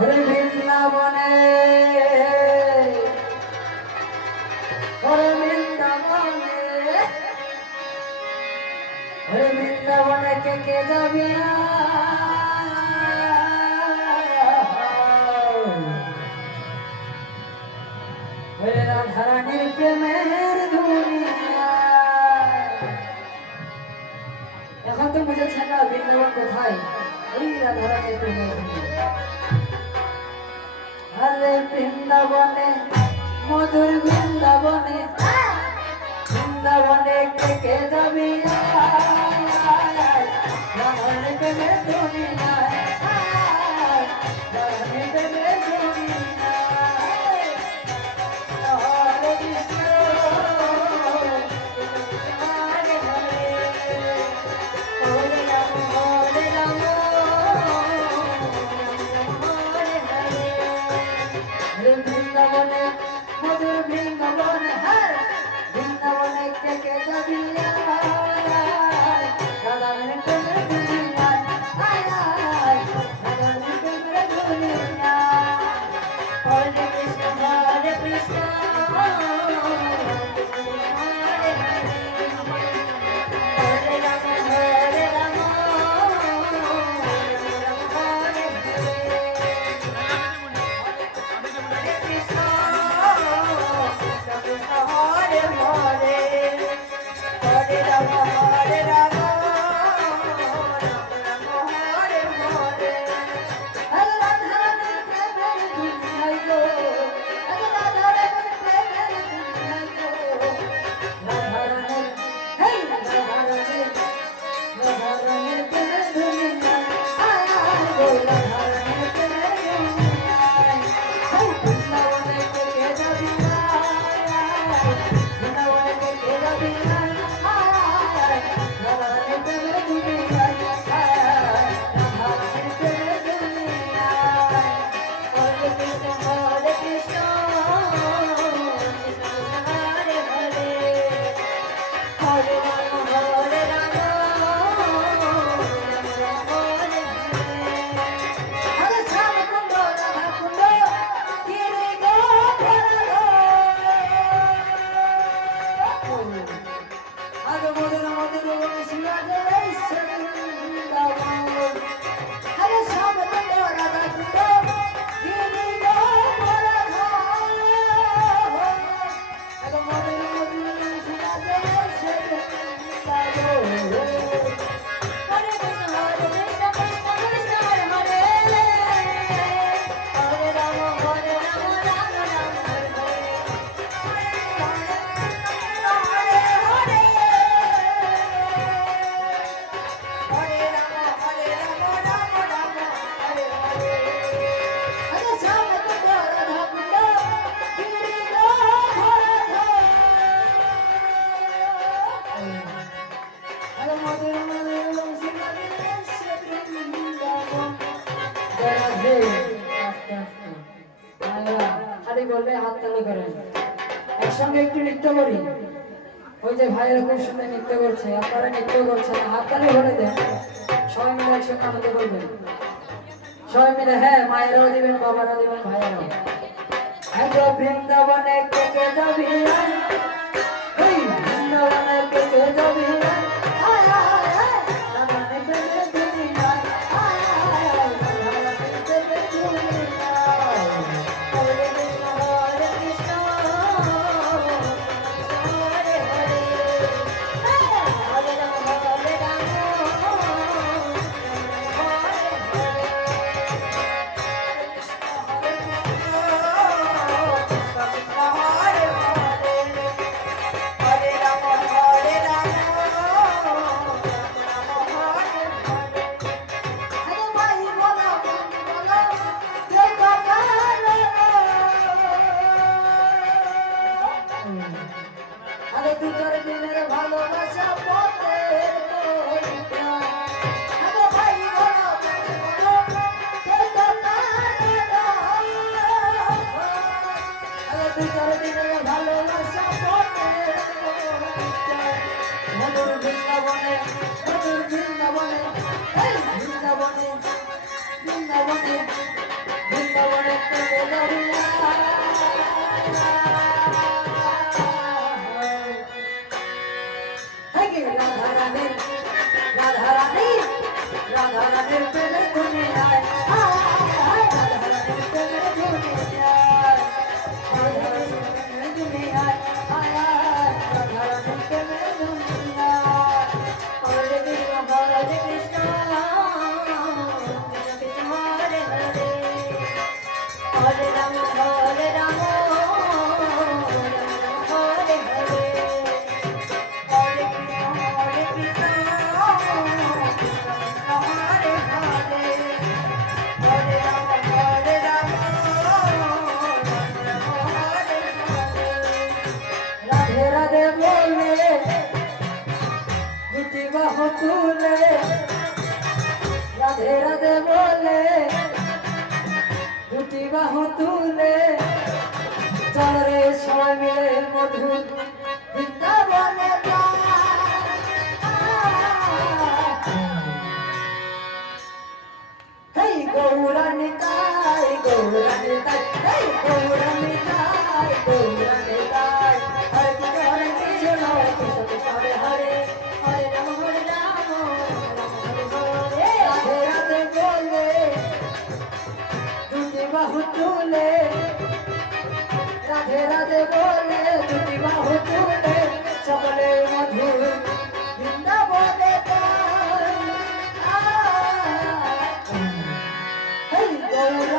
ওরে বৃন্দাবনে ওরে বৃন্দাবনে ওরে বৃন্দাবনে কে যাবি ওরে রাধারানীর প্রেমের দুনিয়া। এখন তো বুঝেছেন না বৃন্দাবন কোথায়? ওই রাধারানীর প্রেমের দুনিয়া। আরে বৃন্দাবনে মধুর বৃন্দাবনে বৃন্দাবনে কে যাবি রাধারানীর প্রেমের দুনিয়ায় রাধারানীর প্রেমের দুনিয়ায়। হরে কৃষ্ণ হরে হরে হরে রাম হরে রাম হরে হরে। বৃন্দাবনে মধুর বৃন্দাবনে বৃন্দাবনে কে যাবি রাধারানীর প্রেমের দুনিয়ায় রাধারানীর প্রেমের দুনিয়ায়। হরে কৃষ্ণ হরে কৃষ্ণ হরে রাম হরে রাম হরে কৃষ্ণ কৃষ্ণ হরে হরে হরে রাম হরে রাম রাম হরে হরে। রাধারানীর প্রেমের দুনিয়ায় গো রাধারানীর প্রেমের দুনিয়ায় গো রাধারানীর রাধারানীর রাধারানীর প্রেমের দুনিয়ায় গো রাধারানীর প্রেমের দুনিয়ায়। বৃন্দাবনে কে যাবি বৃন্দাবনে কে যাবি রাধারানীর প্রেমের দুনিয়ায় রাধারানীর প্রেমের দুনিয়ায়। হরে কৃষ্ণ হরে কৃষ্ণ কৃষ্ণ হরে হরে হরে রাম হরে রাম রাম হরে হরে। হরে শ্যাম কুণ্ড রাধা কুণ্ড গিরি গোধরা আজ মধুর মধুর শিরাজে বৃন্দাবন। হরে শ্যাম কুণ্ড রাধা কুণ্ড গিরি গোধরা আজ মধুর মধুর শিরাজে বৃন্দাবন। হরে কৃষ্ণ কৃষ্ণ কৃষ্ণ হরে হরে হরে রাম হরে রাম রাম রাম হরে হরে হরে হরে হরে রাম হরে রাম রাম রাম হরে হরে। হরে শ্যাম কুণ্ড রাধা কুণ্ড গিরি গোধরা হরে মধুর মধুর শিরাজে বৃন্দাবন। রাধে আস্তে আস্তে মায়েরা খালি বলবে হাত তালি করেন। একসঙ্গে একটু নৃত্য করি। ওই যে ভাইয়েরা খুব সুন্দর নৃত্য করছে, আপনারা নৃত্য করছেন, হাত তালি ভরে দেন। সবাই মিলে একসঙ্গে আনন্দ করবেন। সবাই মিলে হ্যাঁ মায়েরাও দিবেন বাবারা দিবেন ভাইয়েরাও। হ্যাঁ তো বৃন্দাবনে কে যাবি বৃন্দাবনে কে যাবি রাধারানীর প্রেমের দুনিয়ায় রাধারানীর প্রেমের দুনিয়ায়। হরে কৃষ্ণ হরে কৃষ্ণ হরে হরে হরে রাম হরে রাম হরে হরে কৃষ্ণ কৃষ্ণ হরে হরে রাধারানীর প্রেমের দুনিয়ায় রাধারানীর প্রেমের দুনিয়ায় রাধারানীর দুনিয়ায় রাধারানীর প্রেমের দুনিয়ায় হরে কৃষ্ণ হরে কৃষ্ণ কৃষ্ণ হরে হরে হরে রাম হরে রাম হরে হরে হরে কৃষ্ণ হরে হরে হরে রাম হরে রাম হরে হরে রাধে রাধে বলে মিটি বাহু তুলে রাধে রাধে বলে দুটি বাহু তুলে চল রে সবাই মিলে মধুর বৃন্দাবনে হেই গৌরানি তাই গৌরানি তাই হেই গৌরানি তাই গৌরানি তাই হরে কৃষ্ণ হরে কৃষ্ণ হরে হরে হরে রাম হরে রাম রাম হরে হরে রাধে রাধে বলে দুটি বাহু তুলে রাধে রাধে বলে দুটি বাহু তুলে সকলে মধুর বৃন্দাবনে হেই গৌর